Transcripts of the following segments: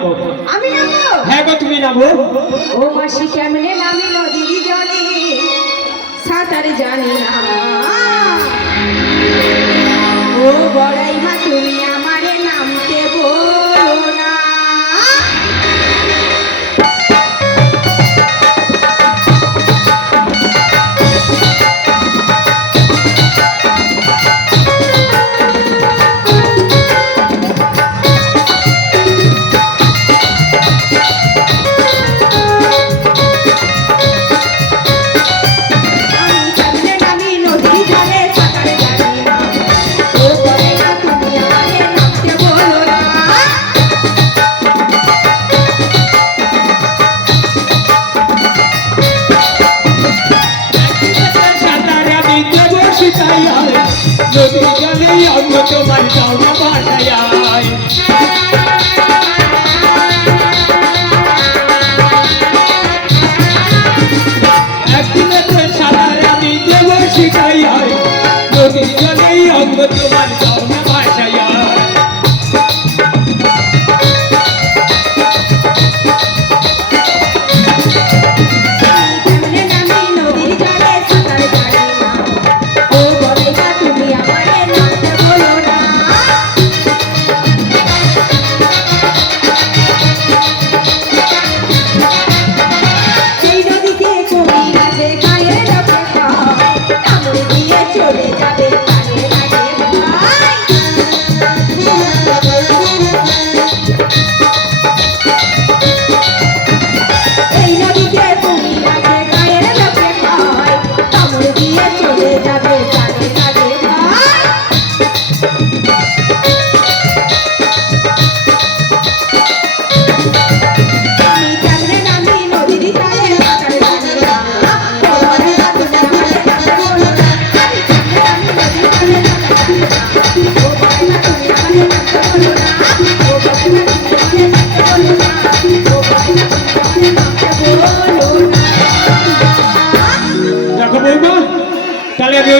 নামো। আমি নামবো? হ্যাঁ গো তুমি নামো। ও মাসি কেমনে নামি নদীর জলে, সাঁতার জানি না। ও বড়াই মা তুমি আমারে নামতে বলো না। নদী জলে অঙ্গ তোমার যাওয়া ভাষায় একদিনে সাঁতার আমি দেব শিখাই নদী জলে অঙ্গ তোমার যাওয়া ভাষায়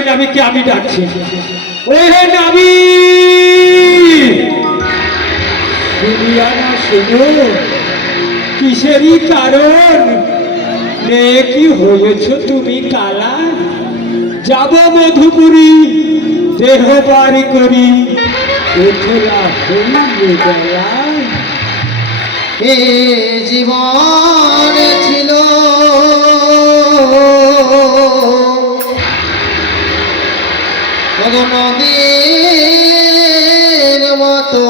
নাবিকে আমি ডাকছি, ওহে নাবি শুনিয়া না শুনো কিসেরই কারণ রে কি হয়েছ তুমি কালা? যাব মধুপুরী দেহ বাড়ি করি উঠলা হইলে গলা। এ জীবন ছিল নদীর মতো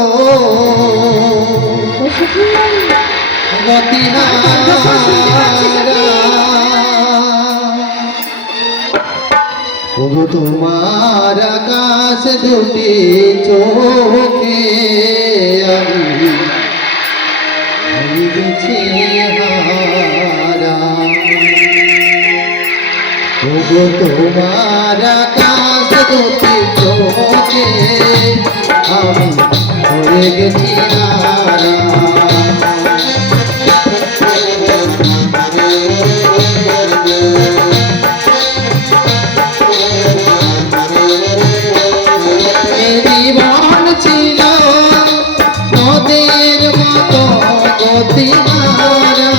তোমার আকাশ দুটি চোখে আমি গেছি হারা। তোমার আকাশ দুটি চোখে আমি হয়ে গেছি হারা। জীবন ছিল নদীর মতো গতিহারা,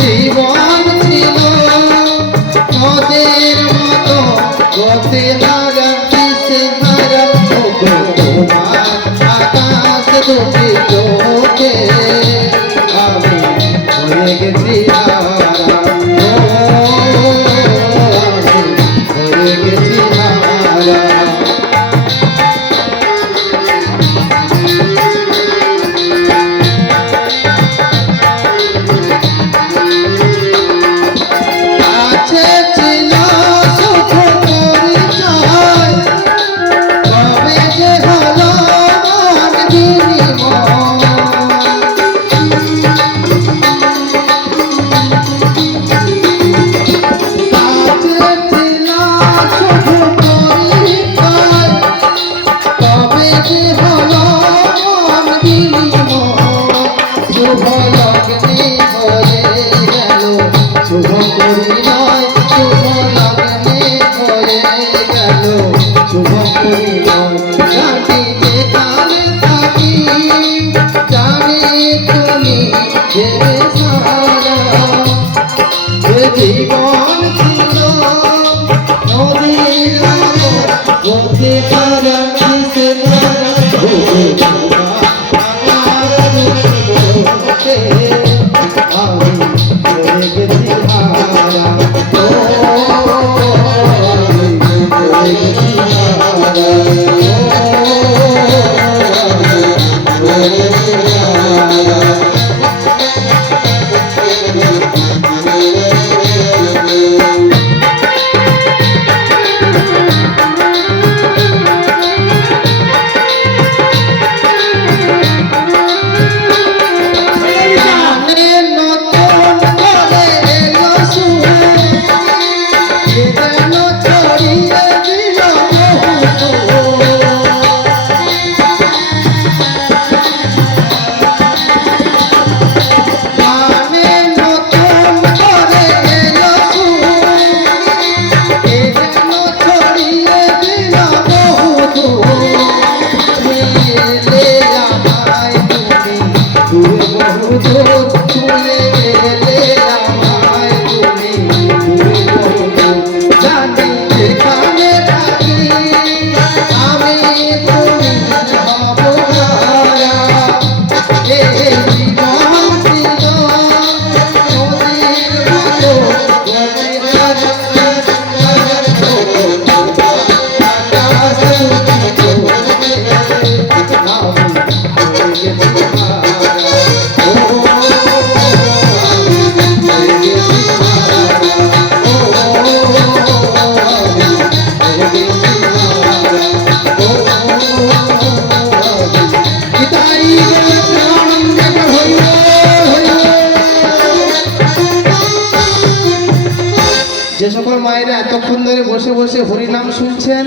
জীবন ছিল নদীর মতো গতিহারা দিশেহারা। তোমার আকাশ দুটি চোখে আমি হয়ে গেছি হারা। আমি হয়ে গেছি হারা। Oh গানে নতুন করে এলো সুর, এ যেন ছড়িয়ে দিল বহু গানে নতুন করে এলো সুর, এ যেন ছড়িয়ে দিল বহু এলে আমায় তুমি দূরে বহু দূর, চলে এলে আমায় তুমি দূরে বহু দূর। জানি যেখানে থাকি আমি তুমি হব হারা, এই জীবন ছিল নদীর মতো যে সকল মায়েরা এতক্ষণ ধরে বসে বসে হরিনাম শুনছেন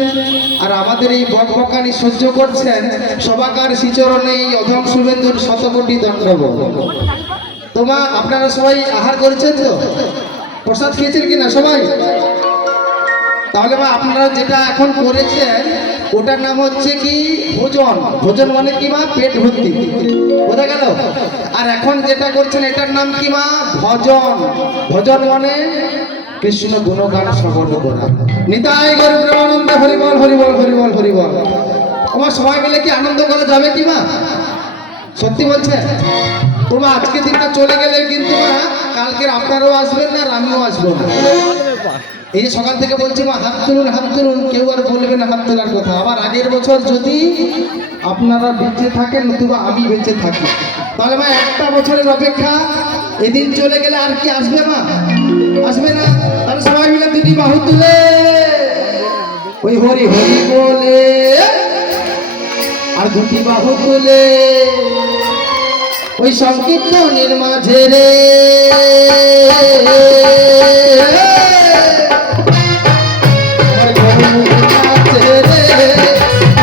আর আমাদের এই বকবকানি সহ্য করছেন, সবাকার শ্রীচরণে এই অধম শুভেন্দুর শতকোটি দণ্ডবত। তোমা আপনারা সবাই আহার করেছেন তো? প্রসাদ খেয়েছেন কিনা সবাই? তাহলে মা আপনারা যেটা এখন করেছেন ওটার নাম হচ্ছে কি ভোজন। ভোজন মানে কি মা? পেট ভর্তি, বোঝা গেল? আর এখন যেটা করছেন এটার নাম কি মা? ভজন। ভজন মানে কৃষ্ণ গুণগান শ্রবণ করা। নিতাই গৌর প্রেমানন্দে হরিবল হরিবল হরিবল হরিবল। আমার সবাই মিলে কি আনন্দ করা যাবে কি মা? সত্যি বলছে? তোমার আজকে দিনটা চলে গেলে কিন্তু মা কালকের আপনারাও আসবেন না আর আমিও আসবো না। এই যে সকাল থেকে বলছি মা হাত তুলুন হাত তুলুন, কেউ আর বলবে না হাত তোলার কথা। আবার আগের বছর যদি আপনারা বেঁচে থাকেন নতুবা আমি বেঁচে থাকি, তাহলে মা একটা বছরের অপেক্ষা। এদিন চলে গেলে আর কি আসবে মা? আসবে না। তাহলে সবাই মিলে দুটি বাহু তুলে ওই হরি হরি বলে আর দুটি বাহু তুলে ওই সংকীর্তনের মাঝে রে আমার গরু নাচে রে,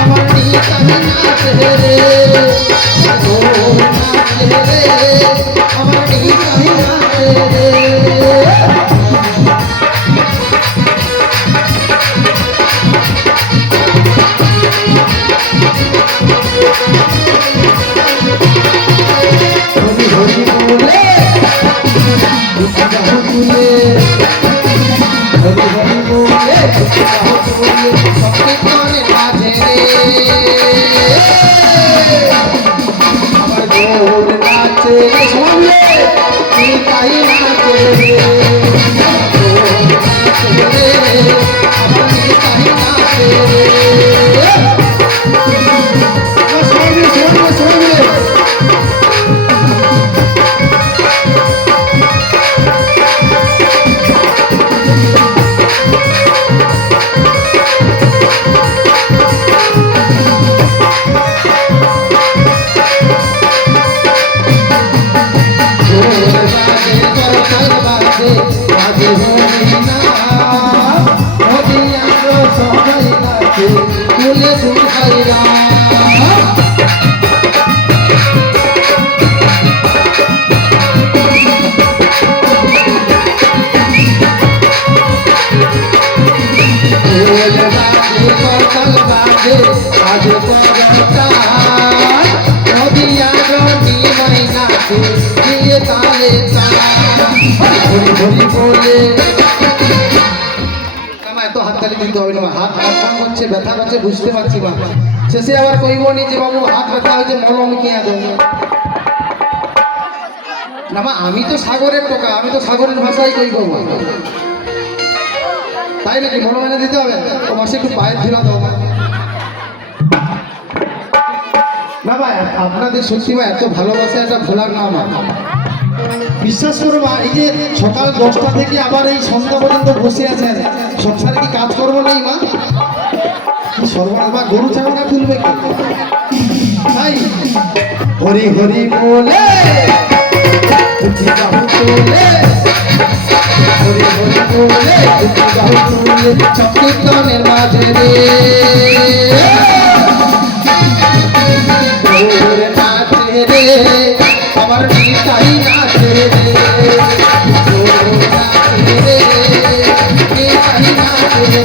আমার নিতাই নাচে রে, আমার গরু নাচে রে, আমার নিতাই নাচে রে। হরি হরি বলে দুটি বাহু তুলে, হরি হরি বলে দুটি বাহু তুলে সংকীর্তনের মাঝে রে আমার গৌর নাচে রে, শুনলে নিতাই নাচে রে, আমার গৌর নাচে রে, আমার নিতাই নাচে রে। শুনলে শুনলে শুনলে এত হাততালি দিতে হবে না, হাত হাত করছে ব্যথা করছে বুঝতে পারছি মা। শেষে আবার কইব নি যে বাবু হাত ব্যথা হয়েছে মলম কিয়া দেন না মা। আমি তো সাগরের টোকা, আমি তো সাগরের ভাষাই কইব মা। তাই নাকি মলম এনে দিতে হবে? ও মাসে একটু পায়ে ধুলা দাও না ভাই। এত আপনাদের সত্যি মা এত ভালোবাসা এটা ভোলার নাম বিশ্বাস করো মা, এই যে সকাল 10টা থেকে আবার এই সন্ধ্যা পর্যন্ত বসে আছেন, সংসারে কি কাজ করবো নেই মা? কি সর্বনাশ মা, গরু চামড়া খুলবে কি? তাই হরি হরি বলে উঠি বাহু তোলে, হরি হরি বলে উঠি বাহু তোলে, সংকীর্তনের মাঝে রে ওরে নাচে রে আমার নিতাই নাচে রে, ওরে নাচে রে নিতাই নাচে রে।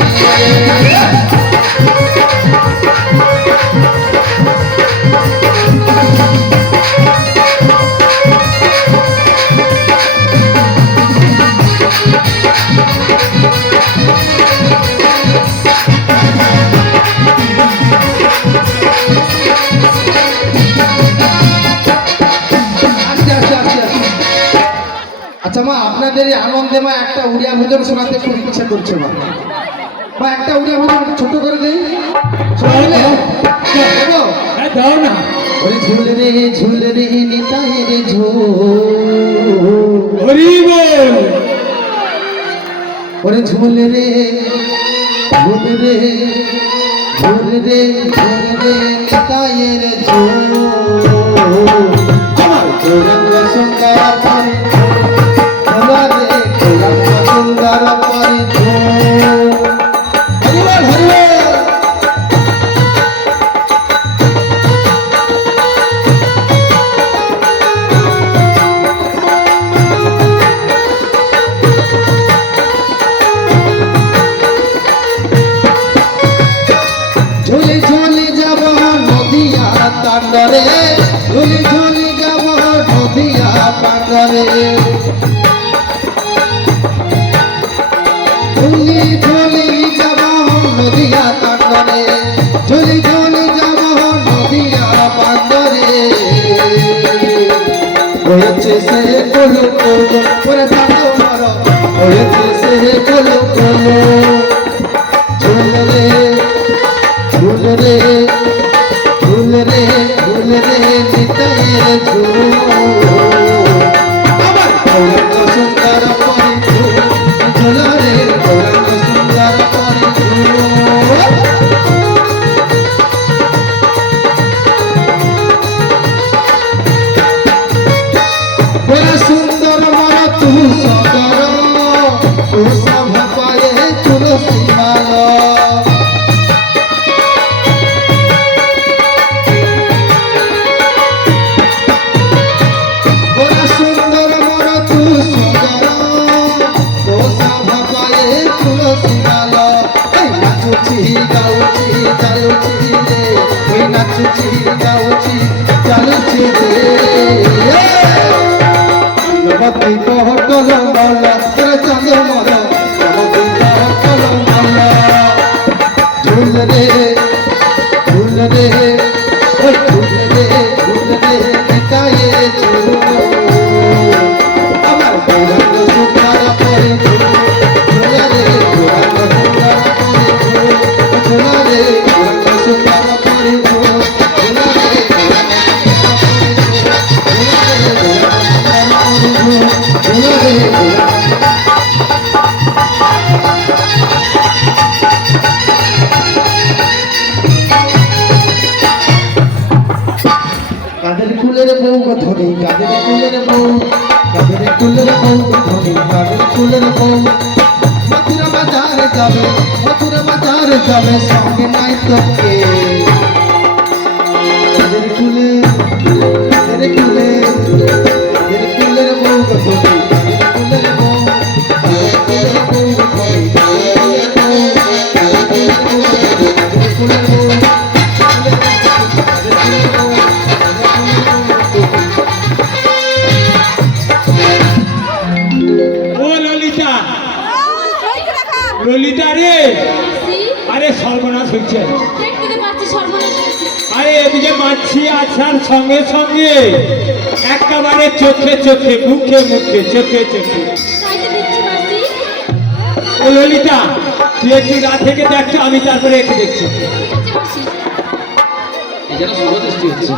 আচ্ছা মা, আপনাদের এই আনন্দে মা একটা উড়িয়া ভোজন শোনাতে খুব ইচ্ছা করছে মা। মা একটা উড়িয়া ভোজন ছোট করে দেই, দেবো? হ্যাঁ দাও না। ওরে ঝুলে রে নিতাই রে ঝোল, হরি বল। ওরে ঝুলে রে ঝুলে রে ঝুলে রে ঝুলে রে নিতাই রে ঝোল, আমার চৌরঙ্গ সুন্দর পরে ঝোলারে চৌরঙ্গ সুন্দর পরে ঝোল। হরি বল হরি বল। ঝুলি ঝুলি যাব নদিয়া তান্ডরে, ঝুলি ঝুলি যাব নদিয়া তান্ডরে, ঝুলি ঝুলি যাব নদিয়া তান্ডরে, ঝুলি ঝুলি যাব নদিয়া পান্ডরে, হয়েছে সে কলু কলু ওরে থাকো মার, হয়েছে সে কলু কলু, ঝুল রে ঝুল রে ঝুল রে ঝুল রে নিতাই রে ঝুল, আমার গৌরাঙ্গ সুন্দর পরে ঝুল, ঝুল রে গৌরাঙ্গ সুন্দর পরে ঝুল। বড় সুন্দর মন তু সুন্দর, তু সভ পায়ে তুলসী মালা, বড় সুন্দর মন তু সুন্দর, তু সভ পায়ে তুলসী মালা, এই নাচুছি গাউছি চালুছি রে, ওই নাচুছি গাউছি চালুছি রে, নবতী কহটল মালা রে চন্দ্রমালা, নবতী কহটল মালা, ঝুল রে ঝুল রে ওই ঝুল রে ঝুল রে নিতাই রে ঝুল, আমার গৌরাঙ্গ সুন্দর পরে ঝুল, ঝুল রে গৌরাঙ্গ সুন্দর পরে ঝুল, ঝুল রে গৌরাঙ্গ সুন্দর পরে ঝুল, ঝুল রে গৌরাঙ্গ কাদের কুলের বউ ধনী, কাদের কুলের বউ, কাদের কুলের বউ ধনী, কাদের কুলের বউ, মথুরা বাজারে যাবে, মথুরা বাজারে যাবে, সঙ্গে নাই তোকে, কাদের কুলে কাদের কুলে কাদের কুলের বউ ধনী, কাদের কুলের বউ, কাদের কুলের বউ ধনী, কাদের কুলের বউ, ও ললিতা, ললিতা রে, আরে সর্বনাশ হয়েছে। আরে এদিকে মাছি আসার সঙ্গে সঙ্গে একেবারে চোখে চোখে মুখে মুখে চোখে চোখে। ও ললিতা, তুই একটু রাত থেকে দেখছো, আমি তারপরে একটু দেখছি। এই যেন শুভ দৃষ্টি হচ্ছে।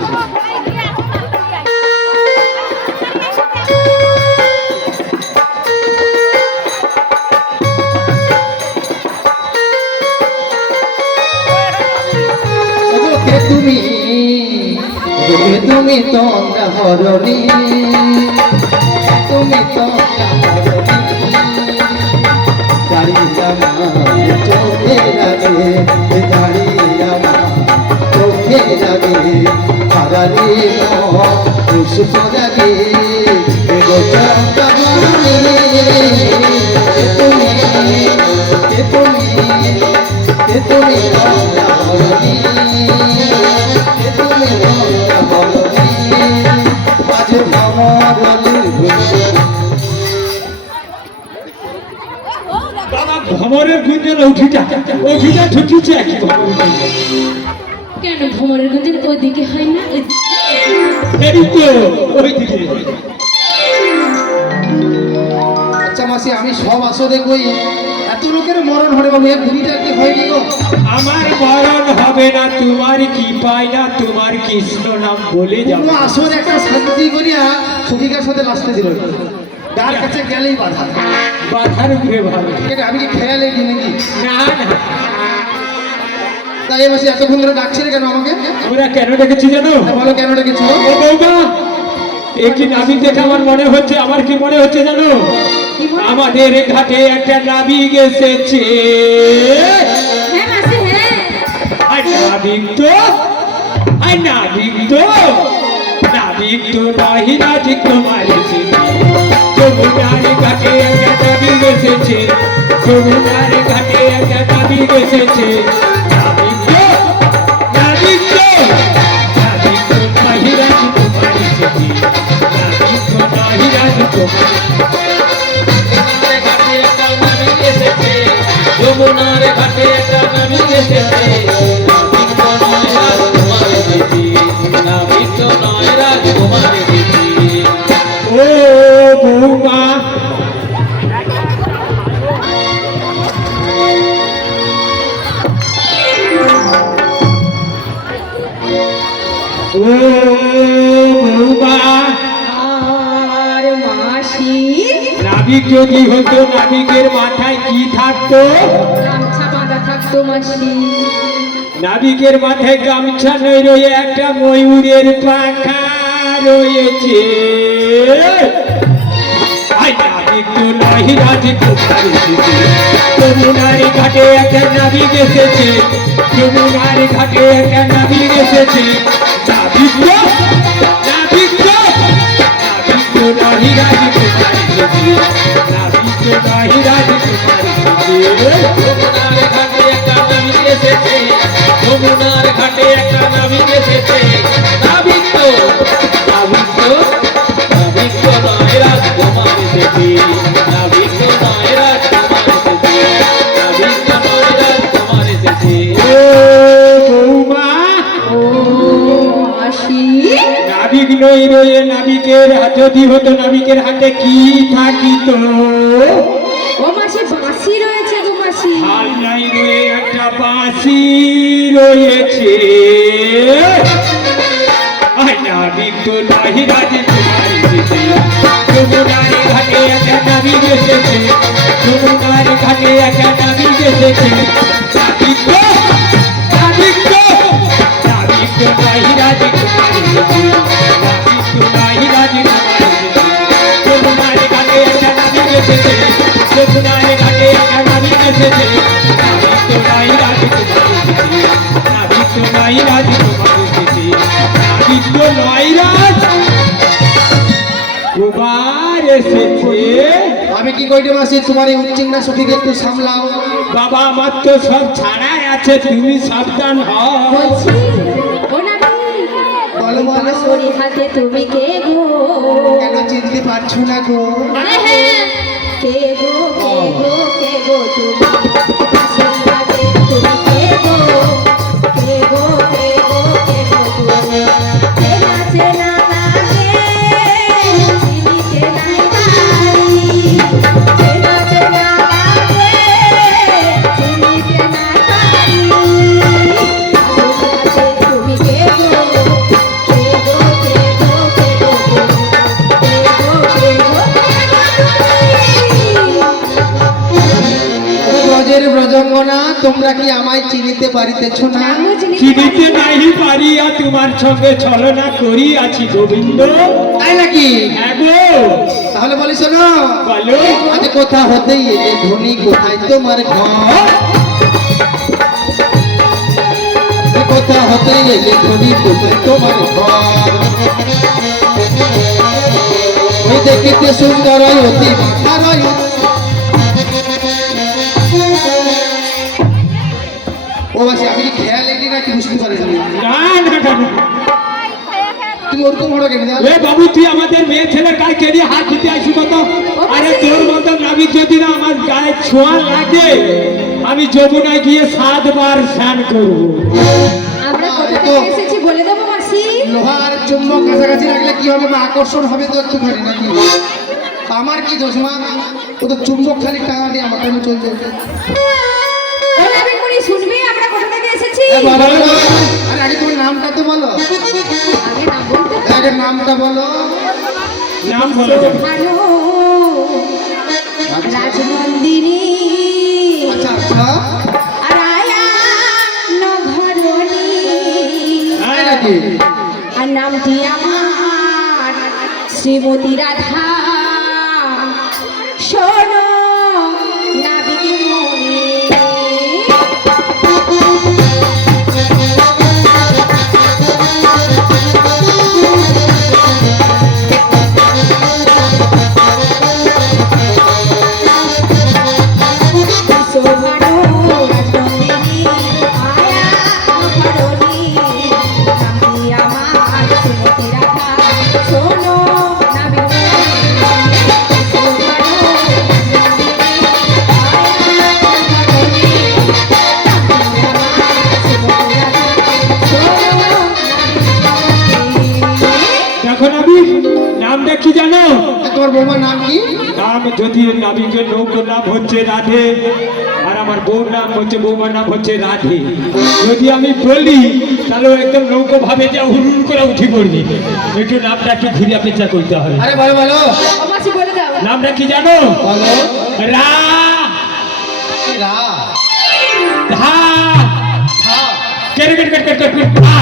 তো গঙ্গা হরণী, তুমি তো গঙ্গা হরণী। দাঁড়িয়ে আমার চোখে লাগে, দাঁড়িয়ে আমার চোখে লাগে, হারালি পুষ্প লাগে গো গঙ্গা হরণী। তুমি তুমি তুমি গঙ্গা হরণী, তুমি গঙ্গা হরণী। আজ ভ্রমরের বাবা ভ্রমরের গুঞ্জন উঠিটা ঠুকিছে একই ভ্রমরের গুঞ্জন। কেন ভ্রমণের গুঞ্জন ওদিকে হয় না? এই তো ওইদিকে। আচ্ছা মাসি, আমি সব আসরে কই এত লোকের মরণ হলে বাবু এই ঘুড়িটা কি হয়নি গো? আমার মরণ হবে না, তোমার কি পাই না, তোমার কৃষ্ণ নাম বলে যাবো। কোনো আসরে একটা শান্তি করিয়া সখীকার সাথে লাস্টে দিল, তার কাছে গেলেই বাধা। বাধার উপরে ভালো এটা আমি কি খেয়ালে কি নাকি? না না, তাই মাসি এতক্ষণ ধরে ডাকছিলে কেন আমাকে? আমরা কেন ডেকেছি জানো? বলো কেন ডেকেছো? ও বৌমা, এ কি নাবিক দেখে আমার মনে হচ্ছে, আমার কি মনে হচ্ছে জানো? কি বল? আমাদের ঘাটে একটা নাবিক এসেছে। হ্যাঁ মাসি, হ্যাঁ। আর নাবিক তো নাবিক তো নাহিরা ঠিক তোমার এসেছে। যমুনার ঘাটে একটা নাবিক এসেছে, যমুনার ঘাটে একটা নাবিক এসেছে। নাবিক তো নাহিরা ঠিক তোমার এসেছে, নাবিক তো নাহিরা ঠিক তোমার। যমুনার ঘাটে একটা নাবিক এসেছে, নাবিক তো নয় রাজকুমার এসেছে, নাবিক তো নয় রাজকুমার এসেছে। ও বৌমা, ও বৌমা, আর মাসি নাবিক যদি হতো, নাবিকের মাথায় কি থাকতো? গামছা বাঁধা থাকতো মাসি। নাবিকের মাথায় গামছা নয়, রয়ে একটা ময়ূরের পাখা রয়েছে। আই নাবিক তো নয় রাজকুমার এসেছে, যমুনার ঘাটে একটা নাবিক এসেছে, যমুনার ঘাটে একটা নাবিক এসেছে। নাবিক তো নয় রাজকুমার এসেছে, নাবিক তো নয় রাজকুমার এসেছে। যমুনার ঘাটে একটা নাবিক এসেছে, যমুনার ঘাটে একটা নাবিক এসেছে, নাবিক তো নয় রাজকুমার এসেছে, নাবিক তো নয় রাজকুমার এসেছে, নাবিক তো নয় রাজকুমার এসেছে। ও বৌমা, ও মাসি নাবিক নই রয়ে নাবিকের যদি হতো, নাবিকের হাতে কি থাকিত? ও মাসি বাঁশি রয়েছে গো মাসি। হাল নাই রয়ে একটা বাঁশি রয়েছে। আয় নাবিক তো নয় রাজকুমার এসেছে, যমুনার ঘাটে একটা নাবিক এসেছে, যমুনার ঘাটে একটা নাবিক এসেছে। নাবিক তো নয় রাজকুমার এসেছে, নাবিক তো নয় রাজকুমার এসেছে। যমুনার ঘাটে একটা নাবিক এসেছে, যমুনার ঘাটে একটা নাবিক এসেছে। নাবিক তো নয় রাজকুমার এসেছে, নাবিক তো নয় রাজকুমার এসেছে, নাবিক তো নয় রাজকুমার এসেছে। আমি কি কইতে মাসি, তোমার এই উচ্চিংড়া সখীকে একটু সামলাও। বাবা আমার তো সব ছাড়াই আছে, তুমি সাবধান হও। বলছি ও নাবি, বলো বলো, বাঁশরি হাতে তুমি কে গো? কেন চিনতে পারছো না গো? হ্যাঁ, হ্যাঁ। কে গো কে গো কে গো তুমি? বাঁশরি হাতে তুমি কে গো? কে গো কে গো কে গো তুমি? চেনা চেনা লাগে, চিনিতে নাই পারি। চেনা চেনা লাগে, চিনিতে নাই পারি। বাঁশরি হাতে তুমি কে গো? কে গো কে গো কে গো তুমি? কে গো কে গো কে গো তুমি? তোমরা কি আমায় চিনিতে পারিতেছ না? আমিও চিনি চিনিতে নাহি পারিয়া তোমার সঙ্গে ছলনা করিয়াছি গোবিন্দ। তাই নাকি? হ্যাঁ গো, তাহলে বলি শোনো, বলো। আজ কোথা হতেই এলে ধনী, কোথায় তোমার ঘর? কোথা হতেই এলে ধনী, কোথায় তোমার ঘর? ওই দেখিতে সুন্দর অতি মাথার ও বাসি, আমি কি খেয়াল এটি নাকি বুঝতে পারিনি? না না না না। তুমি ওরকম হলো কেন? এ বাবু, তুই আমাদের মেয়ে ছেলের গায়ে কেড়ে হাত দিতে আসি কত? আরে তোর মতো নাবি যদি না আমার গায়ে ছোঁয়া লাগে, আমি যমুনায় গিয়ে 7 বার স্নান করবো। আমরা কোথা থেকে এসেছি বলে দেবো মাসি? লোহার চুম্বক কাছাকাছি রাখলে কি হবে? বা আকর্ষণ হবে তো একটুখানি নাকি? আমার কি দোষ মা? ও তো চুম্বক খালি টাকা দিয়ে আমার কেন চলছে? ও নবীন মুনি শুনবি আমরা কোথা থেকে এসেছি? এ বাবা, আরে আগে তোমার নামটা তো বলো। আগে নাম বলতে হবে। আগে নামটা বলো। নাম বলো কেন? ভালো রাজনন্দিনী আচ্ছা আচ্ছা, আর আয়া নঘরণী, তাই নাকি? আর নামটি আমার শ্রীমতী রাধা। শোনো নাবিক মুনি, শোনো রাজনন্দিনী আয়া নঘরণী, নামটি আমার শ্রীমতী রাধা। শোনো নাবিক দেখো নাবি, নামটা কি জানো? তোমার বৌমার নাম কি? নাম যদি নাবিকের নৌকোর নাম হচ্ছে রাধে, আর আমার বউর নাম হচ্ছে, বৌমার নাম হচ্ছে রাধে। যদি আমি বলি তাহলে ও একদম নৌকো ভাবে যে হুড় করে উঠি পড়বি। একটু নামটা একটু ঘুরিয়ে পেঁচা করতে হবে। আরে বলো বলো ও মাসি বলে দাও। নামটা কি জানো? বলো। রা রা ধা ধা। কেটে কেটে কেটে কেটে কেটে ধা।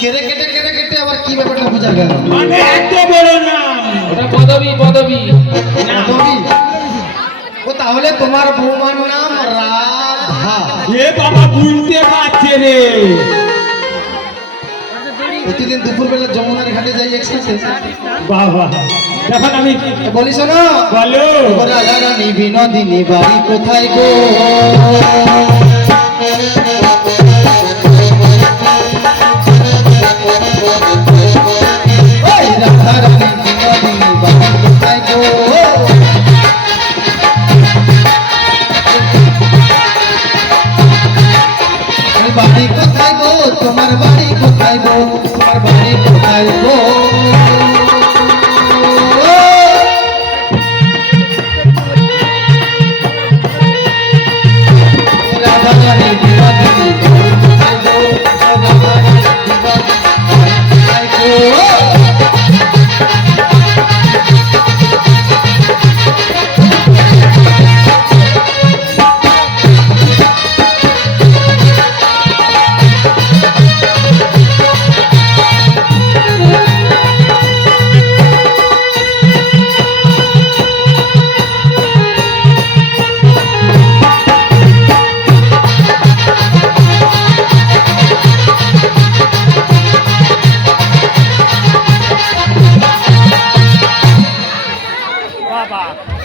কেটে কেটে কেটে কেটে আবার কি ব্যাপারটা বোঝা গেল? মানে এত বড় নাম। ওটা পদবী পদবী। না। পদবী? ও তাহলে তোমার বৌমার নাম রাধা। এ বাবা বুঝতে পারছে রে। প্রতিদিন দুপুরবেলা যমুনার ঘাটে যাই একসাথে। বাবা দেখো আমি বলি শোনো, বলো। রাজা রানী বিনোদিনী বাড়ি কোথায় গো? ওই রাজা রানী বিনোদিনী বাড়ি কোথায় গো? ওই বাড়ি কোথায় গো? তোমার বাড়ি কোথায় গো? তোমার বাড়ি কোথায় গো? রাধা রানী বিনোদিনী বাড়ি কোথায় গো? রাধা রানী বিনোদিনী বাড়ি কোথায় গো?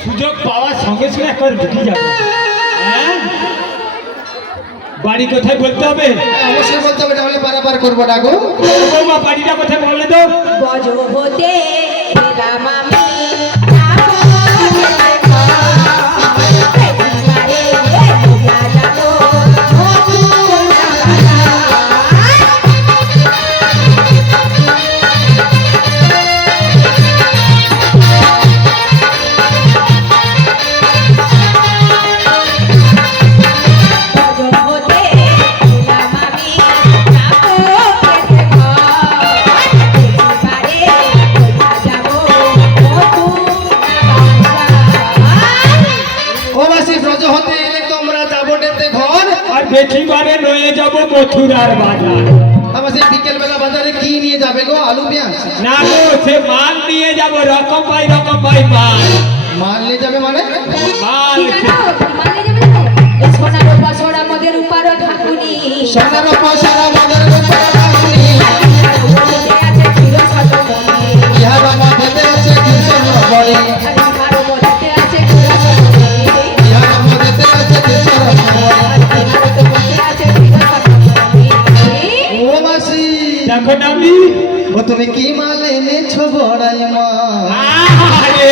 সুযোগ পাওয়ার সঙ্গে সঙ্গে একবার ঢুকে যাবে। হ্যাঁ, বাড়ি কোথায় বলতে হবে? অবশ্যই বলতে হবে, তাহলে বারবার করবো না গো। বৌমা বাড়িটা কোথায় বলে তো? বজ হতে এলাম আমি, যাব মথুরার বাজার। আমার সেই বিকেল বেলা বাজারে কি নিয়ে যাবে গো? আলু পেঁয়াজ? না গো, সে মাল নিয়ে যাব, রকম ভাই মাল। মাল নিয়ে যাবে মানে? মাল কি জানো? মানে যাবে তো? এই সোনার উপর সোনা মদের উপর ঢাকুনি। সোনার পয়সার আমাদের উপরে রাখুনি। মধ্যে আছে ক্ষীর সতমণি। ইহার মধ্যে আছে কৃষ্ণ বলি। আর ইহার মধ্যে আছে ক্ষীর সতমণি। ইহার মধ্যে আছে কৃষ্ণ বলি। আর ইহার মধ্যে আছে ক্ষীর সতমণি। ও মাসি, দেখো না আমি। ও তুমি কি মাল এনেছো বড়াই মা? আরে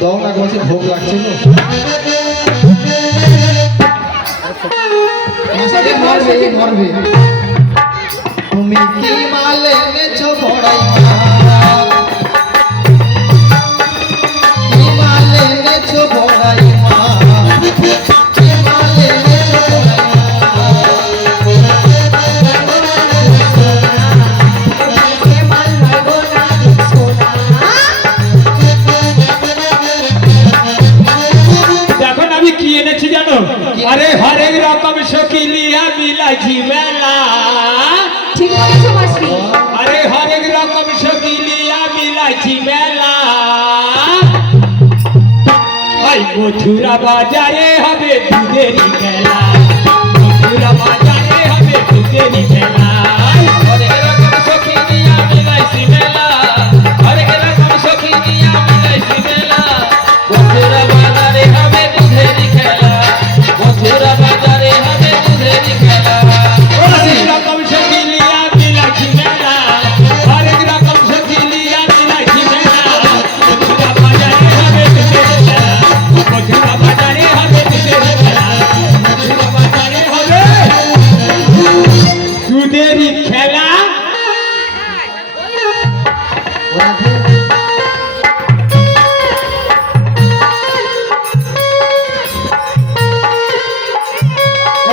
দাও না গো, ভোগ লাগছে গো। মাসিকে মারবে, মারবে। তুমি কি মাল এনেছো বড়াই মা? কি মাল এনেছো বড়াই মা? কি মাল এনেছো বড়াই মা? সে মাল নয় গো না সোনা। দেখো না আমি কি এনেছি জানো? আরে হরেক রকম শকিলিয়া বিলাইছি মেলা। ঠিক বলেছো মাসি। আরে হরেক রকম শকিলিয়া বিলাইছি মেলা। ভাই মথুরা বাজারে হবে দুধেরই খেলা। মথুরা বাজারে হবে দুধেরই খেলা। হরেক রকম সখী নিয়া মিলাইছি মেলা, হরেক রকম সখী নিয়া মিলাইছি মেলা। মথুরা বাজারে হবে দুধেরই খেলা, মথুরা বাজারে হবে দুধেরই খেলা। হরেক রকম শকিলিয়া বিলাইছি মেলা। হরেক রকম শকিলিয়া বিলাইছি মেলা। মথুরা বাজারে হবে দুধেরই খেলা। মথুরা বাজারে হবে দুধেরই খেলা। মথুরা বাজারে হবে দুধেরই খেলা।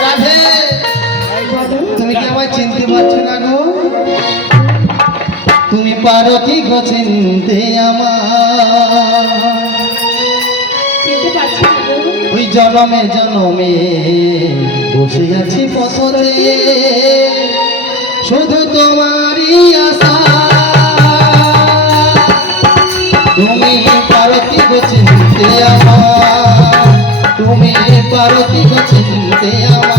রাধে, তুমি কি আমায় চিনতে পারছো না গো? তুমি পারো কি গো চিনতে আমার? চিনতে পারছি না গো। ওই জনমে জনমে বসে আছি পথরে, শুধু তোমারই আশা। তুমি পারো কি গো চিনতে আমার? তুমি পারো কি গো চিনতে আমার?